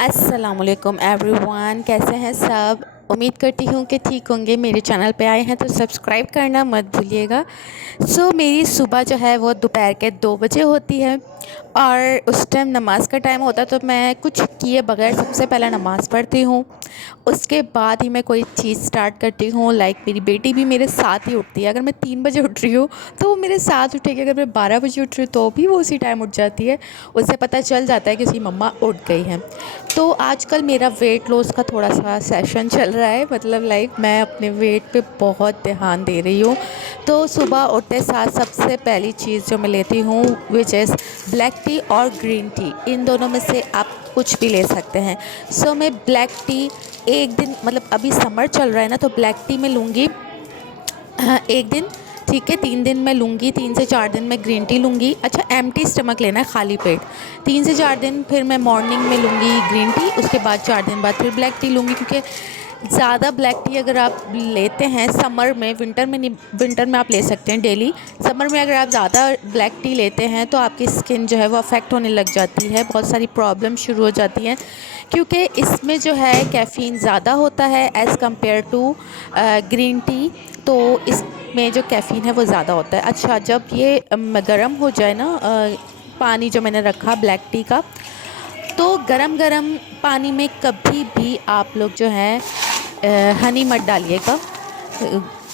अस्सलामुअलैकुम एवरीवन, कैसे हैं सब। उम्मीद करती हूँ कि ठीक होंगे। मेरे चैनल पे आए हैं तो सब्सक्राइब करना मत भूलिएगा। मेरी सुबह जो है वो दोपहर के 2 बजे होती है और उस टाइम नमाज का टाइम होता है, तो मैं कुछ किए बगैर सबसे पहले नमाज़ पढ़ती हूँ। उसके बाद ही मैं कोई चीज़ स्टार्ट करती हूँ। लाइक मेरी बेटी भी मेरे साथ ही उठती है। अगर मैं 3 बजे उठ रही हूँ तो वो मेरे साथ उठेगी, अगर मैं 12 बजे उठ रही हूँ तो भी वो उसी टाइम उठ जाती है। उससे पता चल जाता है कि उसकी मम्मा उठ गई हैं। तो आजकल मेरा वेट लॉस का थोड़ा सा सेशन चल रहा है, मतलब लाइक मैं अपने वेट पे बहुत ध्यान दे रही हूँ। तो सुबह उठते साथ सबसे पहली चीज़ जो मैं लेती हूँ विच इज़ ब्लैक टी और ग्रीन टी। इन दोनों में से आप कुछ भी ले सकते हैं। मैं ब्लैक टी एक दिन, मतलब अभी समर चल रहा है ना, तो ब्लैक टी में लूँगी एक दिन, ठीक है। 3 दिन मैं लूँगी, 3 से 4 दिन मैं ग्रीन टी लूँगी। अच्छा, एम्प्टी स्टमक लेना है, खाली पेट। 3 से 4 दिन फिर मैं मॉर्निंग में लूँगी ग्रीन टी, उसके बाद 4 दिन बाद फिर ब्लैक टी लूँगी। क्योंकि ज़्यादा ब्लैक टी अगर आप लेते हैं समर में, विंटर में नहीं, विंटर में आप ले सकते हैं डेली। समर में अगर आप ज़्यादा ब्लैक टी लेते हैं तो आपकी स्किन जो है वो अफेक्ट होने लग जाती है, बहुत सारी प्रॉब्लम शुरू हो जाती हैं, क्योंकि इसमें जो है कैफ़ीन ज़्यादा होता है as compare to green tea. तो इसमें जो कैफ़ीन है वो ज़्यादा होता है। अच्छा, जब ये गर्म हो जाए ना, पानी जो मैंने रखा ब्लैक टी का, तो गरम गरम पानी में कभी भी आप लोग जो है हनी मत डालिएगा।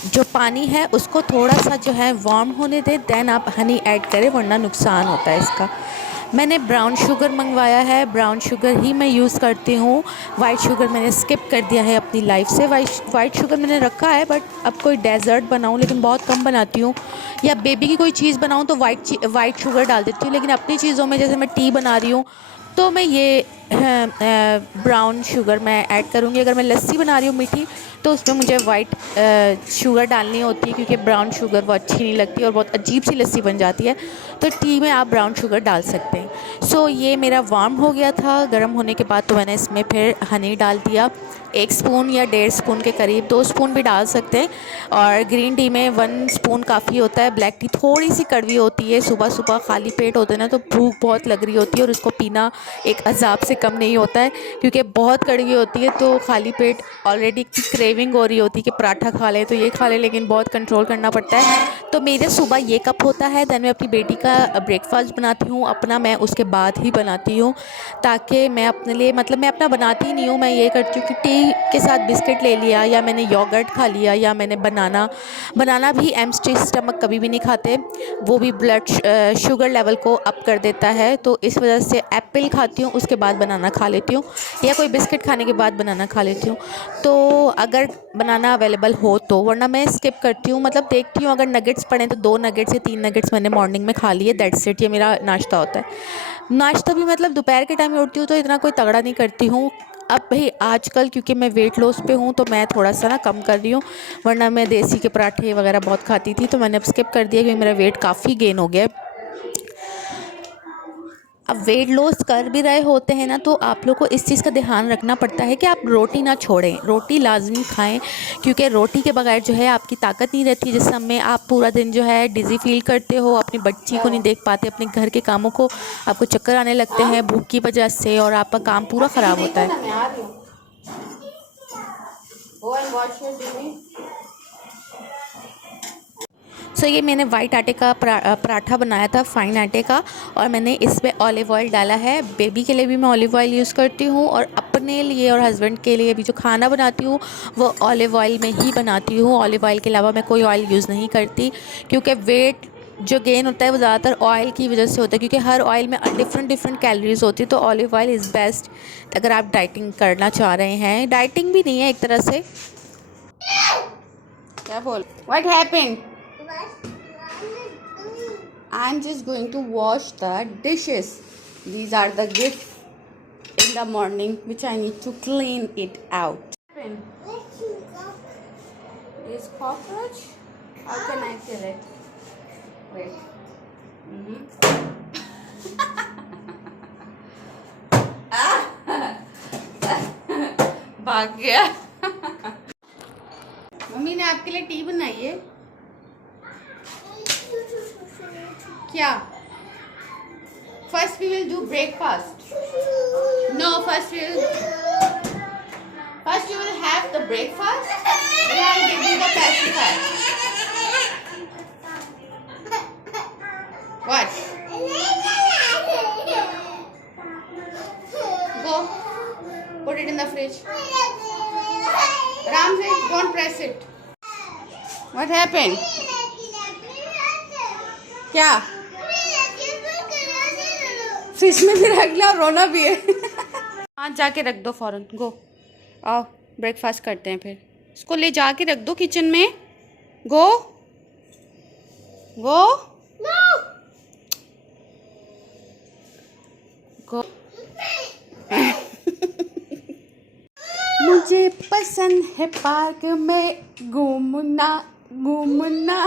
जो पानी है उसको थोड़ा सा जो है वार्म होने दें, देन आप हनी ऐड करें, वरना नुकसान होता है इसका। मैंने ब्राउन शुगर मंगवाया है, ब्राउन शुगर ही मैं यूज़ करती हूँ। वाइट शुगर मैंने स्किप कर दिया है अपनी लाइफ से। वाइट शुगर मैंने रखा है, बट अब कोई डेज़र्ट बनाऊँ, लेकिन बहुत कम बनाती हूँ, या बेबी की कोई चीज़ बनाऊँ तो वाइट शुगर डाल देती हूँ। लेकिन अपनी चीज़ों में, जैसे मैं टी बना रही हूँ, तो मैं ये ब्राउन शुगर मैं ऐड करूँगी। अगर मैं लस्सी बना रही हूँ मीठी, तो उसमें मुझे वाइट शुगर डालनी होती है, क्योंकि ब्राउन शुगर वो अच्छी नहीं लगती और बहुत अजीब सी लस्सी बन जाती है। तो टी में आप ब्राउन शुगर डाल सकते हैं। ये मेरा वार्म हो गया था। गर्म होने के बाद तो मैंने इसमें फिर हनी डाल दिया, 1 स्पून या 1.5 स्पून के करीब, 2 स्पून भी डाल सकते हैं। और ग्रीन टी में 1 स्पून काफ़ी होता है। ब्लैक टी थोड़ी सी कड़वी होती है, सुबह सुबह खाली पेट होते हैं ना, तो भूख बहुत लग रही होती है और उसको पीना एक अजाब से कम नहीं होता है, क्योंकि बहुत कड़वी होती है। तो खाली पेट ऑलरेडी क्रेविंग हो रही होती है कि पराठा खा लें तो ये खा लें, लेकिन बहुत कंट्रोल करना पड़ता है। तो मेरे सुबह ये कप होता है। दैन मैं अपनी बेटी का ब्रेकफास्ट बनाती हूँ, अपना मैं उसके बाद ही बनाती हूँ, ताकि मैं अपने लिए, मतलब मैं अपना बनाती ही नहीं हूँ। मैं ये करती हूँ कि टी के साथ बिस्किट ले लिया, या मैंने योगर्ट खा लिया, या मैंने बनाना भी एम्प्टी स्टमक कभी भी नहीं खाते, वो भी ब्लड शुगर लेवल को अप कर देता है। तो इस वजह से एप्पल खाती हूँ, उसके बाद बनाना खा लेती हूँ, या कोई बिस्किट खाने के बाद बनाना खा लेती हूँ। तो अगर बनाना अवेलेबल हो तो, वरना मैं स्किप करती हूँ। मतलब देखती हूँ, अगर नगेट्स पड़े तो 2 नगेट्स या 3 नगेट्स मैंने मॉर्निंग में खा लिए, दैट्स इट। ये मेरा नाश्ता होता है। नाश्ता भी मतलब दोपहर के टाइम में उठती हूँ तो इतना कोई तगड़ा नहीं करती हूँ। अब भाई आजकल क्योंकि मैं वेट लॉस पे हूँ तो मैं थोड़ा सा ना कम कर रही हूँ, वरना मैं देसी के पराठे वगैरह बहुत खाती थी, तो मैंने अब स्किप कर दिया, क्योंकि मेरा वेट काफ़ी गेन हो गया है। अब वेट लॉस कर भी रहे होते हैं ना, तो आप लोग को इस चीज़ का ध्यान रखना पड़ता है कि आप रोटी ना छोड़ें, रोटी लाजमी खाएं, क्योंकि रोटी के बगैर जो है आपकी ताकत नहीं रहती। जिस समय आप पूरा दिन जो है डिज़ी फील करते हो, अपनी बच्ची को नहीं देख पाते, अपने घर के कामों को, आपको चक्कर आने लगते हैं भूख की वजह से, और आपका काम पूरा ख़राब होता है। ये मैंने वाइट आटे का पराठा बनाया था, फाइन आटे का, और मैंने इसमें ऑलिव ऑयल डाला है। बेबी के लिए भी मैं ऑलिव ऑयल यूज़ करती हूँ, और अपने लिए और हस्बैंड के लिए भी जो खाना बनाती हूँ वो ऑलिव ऑयल में ही बनाती हूँ। ऑलिव ऑयल के अलावा मैं कोई ऑयल यूज़ नहीं करती, क्योंकि वेट जो गेन होता है वो ज़्यादातर ऑयल की वजह से होता है, क्योंकि हर ऑयल में डिफरेंट कैलोरीज होती है। तो ऑलिव ऑयल इज़ बेस्ट अगर आप डाइटिंग करना चाह रहे हैं। डाइटिंग भी नहीं है एक तरह से। क्या बोल, what happened? I'm just going to wash the dishes. These are the gifts in the morning which I need to clean it out. Is cockroach? How can I kill it? Wait. भाग गया। Mummy ने आपके लिए T बनाई है। क्या First we will do breakfast. No, first you will have the breakfast. Then I'll give you the pacifier. What? Go. Put it in the fridge. Ramji, don't press it. What happened? क्या? Fridge में भी रख लो, रोना भी है। हाँ जाके रख दो फौरन। गो, आओ ब्रेकफास्ट करते हैं फिर। इसको ले जाके रख दो किचन में। गो गो गो। मुझे पसंद है पार्क में घूमना घूमना।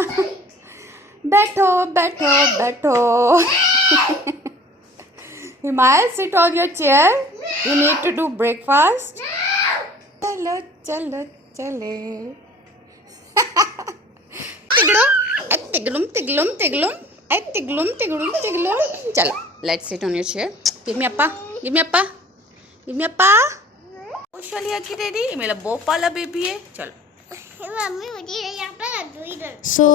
बैठो बैठो बैठो। हिमायल, sit on your chair. You need to do breakfast. चलो चलो चले। तिगड़ुम तिगड़ुम तिगड़ुम तिगड़ुम तिगड़ुम तिगड़ुम। चलो, let's sit on your chair. Give me appa. Give me appa. Give me appa. ओशलिया की रेडी, मेरा बोप वाला बेबी है। चलो। मम्मी मुझे यहाँ पे रख दो इधर। So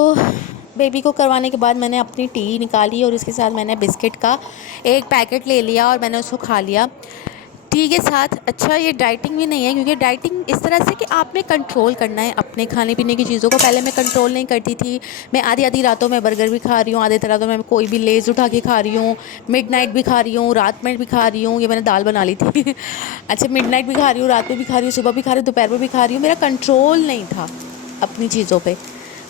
बेबी को करवाने के बाद मैंने अपनी टी निकाली और उसके साथ मैंने बिस्किट का एक पैकेट ले लिया और मैंने उसको खा लिया टी के साथ। अच्छा, ये डाइटिंग भी नहीं है, क्योंकि डाइटिंग इस तरह से कि आपने कंट्रोल करना है अपने खाने पीने की चीज़ों को। पहले मैं कंट्रोल नहीं करती थी। मैं आधी आधी रातों में बर्गर भी खा रही हूँ, आधे रातों में कोई भी लेज़ उठा के खा रही हूँ, मिडनाइट भी खा रही हूँ, रात में भी खा रही हूँ। ये मैंने दाल बना ली थी। अच्छा, मिडनाइट भी खा रही हूँ, रात में भी खा रही हूँ, सुबह भी खा रही हूँ, दोपहर में भी खा रही हूँ। मेरा कंट्रोल नहीं था अपनी चीज़ों पर।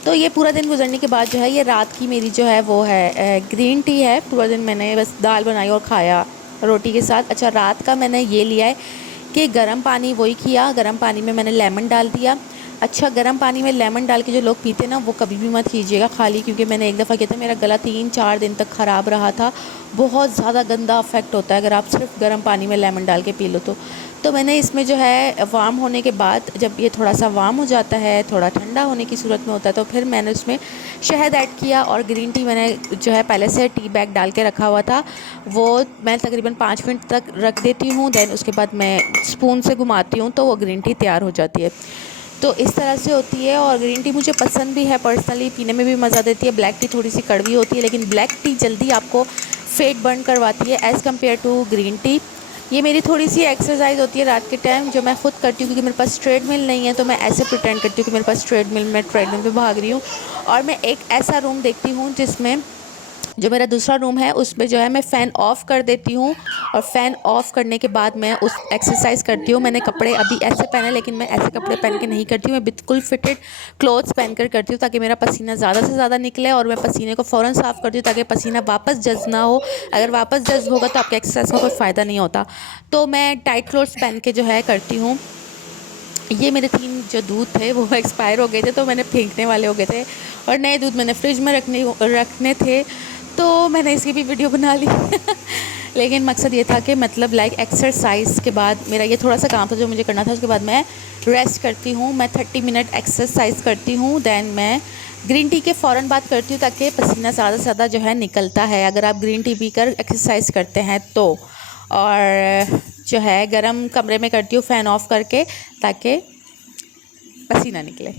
तो ये पूरा दिन गुजरने के बाद जो है, ये रात की मेरी जो है वो है ग्रीन टी है। पूरा दिन मैंने बस दाल बनाई और खाया रोटी के साथ। अच्छा, रात का मैंने ये लिया है कि गर्म पानी वही किया, गर्म पानी में मैंने लेमन डाल दिया। अच्छा, गर्म पानी में लेमन डाल के जो लोग पीते ना, वो कभी भी मत कीजिएगा खाली, क्योंकि मैंने एक दफ़ा किया था, मेरा गला 3-4 दिन तक ख़राब रहा था। बहुत ज़्यादा गंदा अफेक्ट होता है अगर आप सिर्फ गर्म पानी में लेमन डाल के पी लो तो मैंने इसमें जो है वार्म होने के बाद, जब ये थोड़ा सा वार्म हो जाता है, थोड़ा ठंडा होने की सूरत में होता है, तो फिर मैंने उसमें शहद ऐड किया। और ग्रीन टी मैंने जो है पहले से टी बैग डाल के रखा हुआ था, वो मैं तकरीबन 5 मिनट तक रख देती हूँ। देन उसके बाद मैं स्पून से घुमाती हूँ तो वो ग्रीन टी तैयार हो जाती है। तो इस तरह से होती है। और ग्रीन टी मुझे पसंद भी है पर्सनली, पीने में भी मज़ा देती है। ब्लैक टी थोड़ी सी कड़वी होती है, लेकिन ब्लैक टी जल्दी आपको फेट बर्न करवाती है as compare to green tea. ये मेरी थोड़ी सी एक्सरसाइज होती है रात के टाइम, जो मैं ख़ुद करती हूँ, क्योंकि मेरे पास ट्रेडमिल नहीं है। तो मैं ऐसे प्रिटेंड करती हूँ कि मेरे पास ट्रेडमिल, मैं ट्रेडमिल पे भाग रही हूँ। और मैं एक ऐसा रूम देखती हूँ जिसमें, जो मेरा दूसरा रूम है, उसमें जो है मैं फ़ैन ऑफ़ कर देती हूँ। और फ़ैन ऑफ़ करने के बाद मैं उस एक्सरसाइज करती हूँ। मैंने कपड़े अभी ऐसे पहने, लेकिन मैं ऐसे कपड़े पहन के नहीं करती हूँ। मैं बिल्कुल फिटेड क्लोथ्स पहन कर करती हूँ, ताकि मेरा पसीना ज़्यादा से ज़्यादा निकले। और मैं पसीने को फ़ौरन साफ़ करती हूँ, ताकि पसीना वापस जज़्ब ना हो। अगर वापस जज़्ब होगा तो आपके एक्सरसाइज में कोई फ़ायदा नहीं होता। तो मैं टाइट क्लोथ्स पहन के जो है करती हूँ। ये मेरे 3 जो दूध थे वो एक्सपायर हो गए थे, तो मैंने फेंकने वाले हो गए थे, और नए दूध मैंने फ्रिज में रखने थे, तो मैंने इसकी भी वीडियो बना ली। लेकिन मकसद ये था कि मतलब लाइक एक्सरसाइज के बाद, मेरा ये थोड़ा सा काम था जो मुझे करना था, उसके बाद मैं रेस्ट करती हूँ। मैं 30 मिनट एक्सरसाइज करती हूँ, दैन मैं ग्रीन टी के फ़ौरन बाद करती हूँ, ताकि पसीना ज़्यादा से ज़्यादा जो है निकलता है अगर आप ग्रीन टी पीकर एक्सरसाइज करते हैं तो। और जो है गर्म कमरे में करती हूँ फ़ैन ऑफ़ करके, ताकि पसीना निकले।